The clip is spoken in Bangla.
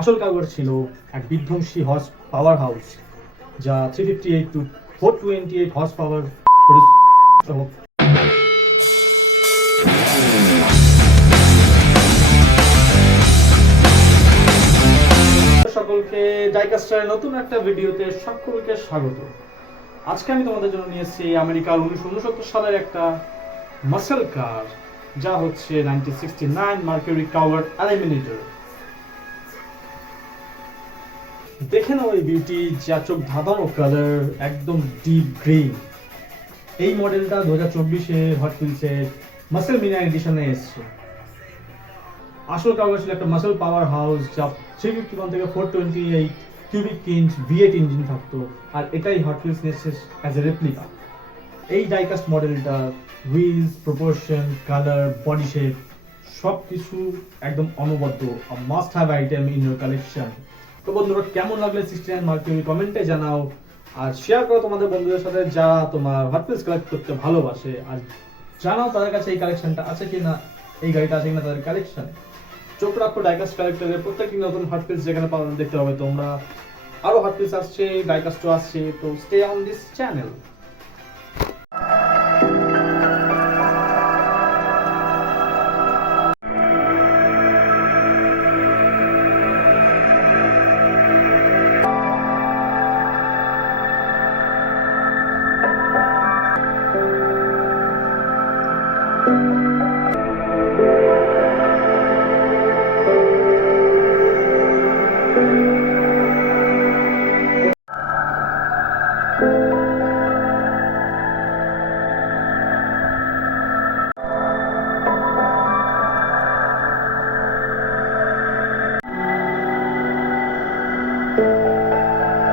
আসল কারবার ছিল এক বিধ্বংসী হর্স পাওয়ার হাউস, যা 358 টু 428 হর্স পাওয়ার সহ। সকলকে ডাইকাস্টারের নতুন একটা ভিডিওতে সকলকে স্বাগত। আজকে আমি তোমাদের জন্য নিয়েছি আমেরিকার 1969 সালের একটা মাসেল কার, যা হচ্ছে 1969 মার্কিউরি কাভার এলিমিনেটর। দেখে নাও এই বিউটি, যা চোখ ধাঁধানো কালার, একদম ডিপ গ্রিন। এই মডেলটা 2024-এ হট হুইলসের মাসেল মিনা এডিশনে এসেছে। আসল কাভার ছিল একটা মাসেল পাওয়ার হাউস, যা 351 থেকে 428 কিউবিক ইঞ্চ V8 ইঞ্জিন থাকতো, আর এটাই হট হুইলস নিয়েছে অ্যাজ এ রেপ্লিকা। এই ডাইকাস্ট মডেলটা wheels, proportion, colour, body shape সব কিছু একদম অনবদ্য, must have item in your collection. তো বন্ধুরা, কেমন লাগলে 69 মার্কিউরি কমেন্টে জানাও, আর শেয়ার করো তোমাদের বন্ধুদের সাথে যারা তোমার হট হুইলস কালেক্ট করতে ভালোবাসে, আর জানাও তাদের কাছে এই কালেকশনটা আছে কিনা, এই গাড়িটা আছে কিনা তাদের কালেকশন। চোখ রাখো ডাইকাস্ট কালেক্টরের প্রত্যেকটি নতুন হট হুইলস যেখানে পাবেন দেখতে পাবে তোমরা। আরো হট হুইলস আসছে, ডাইকাস্টও আসছে, তো স্টে অন দিস চ্যানেল।